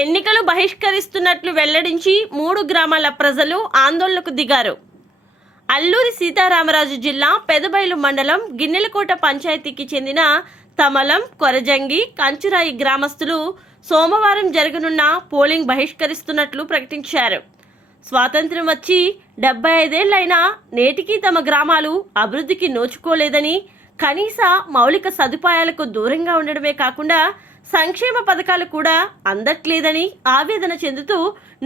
ఎన్నికలు బహిష్కరిస్తున్నట్లు వెల్లడించి 3 గ్రామాల ప్రజలు ఆందోళనకు దిగారు. అల్లూరి సీతారామరాజు జిల్లా పెదబైలు మండలం గిన్నెలకోట పంచాయతీకి చెందిన తమలం, కొరజంగి, కంచురాయి గ్రామస్తులు సోమవారం జరగనున్న పోలింగ్ బహిష్కరిస్తున్నట్లు ప్రకటించారు. స్వాతంత్ర్యం వచ్చి 75 ఏళ్లైనా నేటికి తమ గ్రామాలు అభివృద్ధికి నోచుకోలేదని, కనీస మౌలిక సదుపాయాలకు దూరంగా ఉండడమే కాకుండా సంక్షేమ పథకాలు కూడా అందట్లేదని ఆవేదన చెందుతూ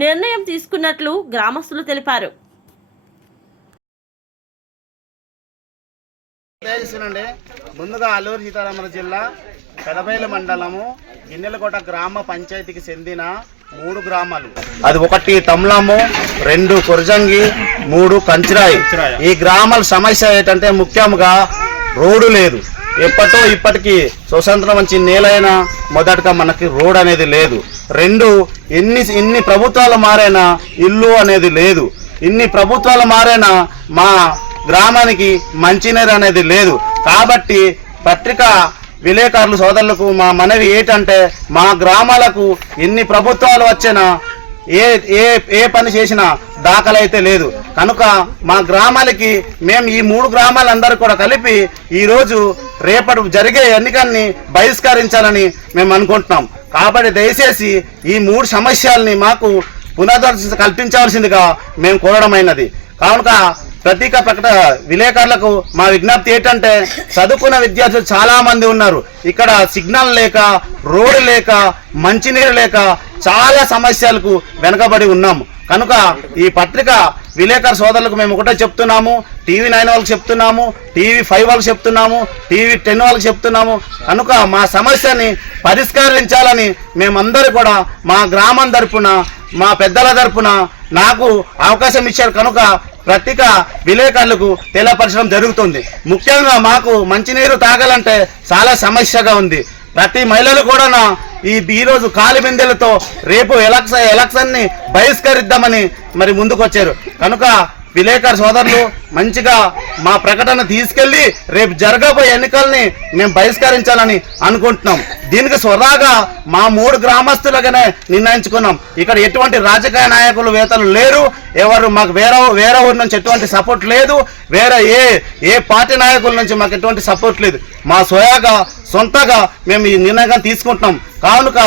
నిర్ణయం తీసుకున్నట్లు గ్రామస్తులు తెలిపారు. ముందుగా అల్లూరి సీతారామరాజు జిల్లా పెదబైలు మండలము గిన్నెలకోట గ్రామ పంచాయతీకి చెందిన 3 గ్రామాలు. అది 1 తమ్లము, 2 కొరజంగి, 3 కంచిరాయి. ఈ గ్రామాల సమస్య ఏంటంటే ముఖ్యంగా రోడ్డు లేదు. ఇప్పటికీ స్వతంత్రం వచ్చి నేలైనా మొదటగా మనకి రోడ్ అనేది లేదు. 2 ఎన్ని ప్రభుత్వాలు మారైనా ఇల్లు అనేది లేదు. ఇన్ని ప్రభుత్వాలు మారైనా మా గ్రామానికి మంచినీరు అనేది లేదు. కాబట్టి పత్రికా విలేకరులు సోదరులకు మా మనవి ఏంటంటే మా గ్రామాలకు ఎన్ని ప్రభుత్వాలు వచ్చినా ఏ పని చేసినా దాఖలైతే లేదు. కనుక మా గ్రామాలకి మేము ఈ 3 గ్రామాలందరూ కూడా కలిపి ఈరోజు రేపటి జరిగే ఎన్నికల్ని బహిష్కరించాలని మేము అనుకుంటున్నాం. కాబట్టి దయచేసి ఈ 3 సమస్యల్ని మాకు పునరుద్ధరణ కల్పించాల్సిందిగా మేము కోరడమైనది. కనుక పత్రికా విలేకరులకు మా విజ్ఞప్తి ఏంటంటే చదువుకున్న విద్యార్థులు చాలా మంది ఉన్నారు. ఇక్కడ సిగ్నల్ లేక, రోడ్డు లేక, మంచినీరు లేక చాలా సమస్యలకు వెనకబడి ఉన్నాము. కనుక ఈ పత్రికా విలేకరు సోదరులకు మేము ఒకటే చెప్తున్నాము, TV9 వాళ్ళకి చెప్తున్నాము, TV5 వాళ్ళకి చెప్తున్నాము, TV10 వాళ్ళకి చెప్తున్నాము. కనుక మా సమస్యని పరిష్కరించాలని మేమందరూ కూడా మా గ్రామం తరపున, మా పెద్దల తరపున నాకు అవకాశం ఇచ్చారు. కనుక పత్రికా విలేకరులకు తెలియపరచడం జరుగుతుంది. ముఖ్యంగా మాకు మంచినీరు తాగాలంటే చాలా సమస్యగా ఉంది. ప్రతి మహిళలు కూడా ఈరోజు కాలి బిందెలతో రేపు ఎలక్షన్ని బహిష్కరిద్దామని మరి ముందుకొచ్చారు. కనుక విలేకరు సోదరులు మంచిగా మా ప్రకటన తీసుకెళ్లి రేపు జరగబోయే ఎన్నికల్ని మేము బహిష్కరించాలని అనుకుంటున్నాం. దీనికి స్వరాగా మా 3 గ్రామస్తులుగానే నిర్ణయించుకున్నాం. ఇక్కడ ఎటువంటి రాజకీయ నాయకులు వేతలు లేరు. ఎవరు మాకు వేరే ఊరి నుంచి ఎటువంటి సపోర్ట్ లేదు. వేరే ఏ పార్టీ నాయకుల నుంచి మాకు ఎటువంటి సపోర్ట్ లేదు. మా సొంతగా మేము ఈ నిర్ణయం తీసుకుంటున్నాం. కనుక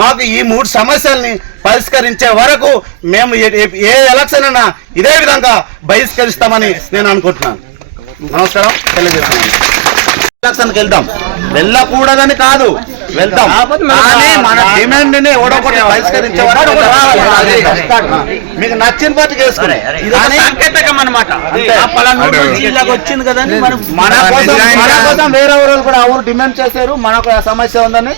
మాకు ఈ 3 సమస్యల్ని పరిష్కరించే వరకు మేము ఏ ఎలక్షన్ అయినా ఇదే విధంగా బహిష్కరిస్తామని నేను అనుకుంటున్నాను. నమస్కారం తెలియజేస్తున్నాను. ఎలక్షన్కి వెళ్ళకూడదని కాదు, వెళ్తాం. కానీ మన డిమాండ్ ని ఓడొకటి బహిష్కరించే వరకు మీకు నచ్చిన పార్టీ చేసుకుని సాంకేతికం అన్నమాట. వచ్చింది కదండి, మన కోసం వేరే ఊరు కూడా డిమాండ్ చేశారు. మనకు సమస్య ఉందని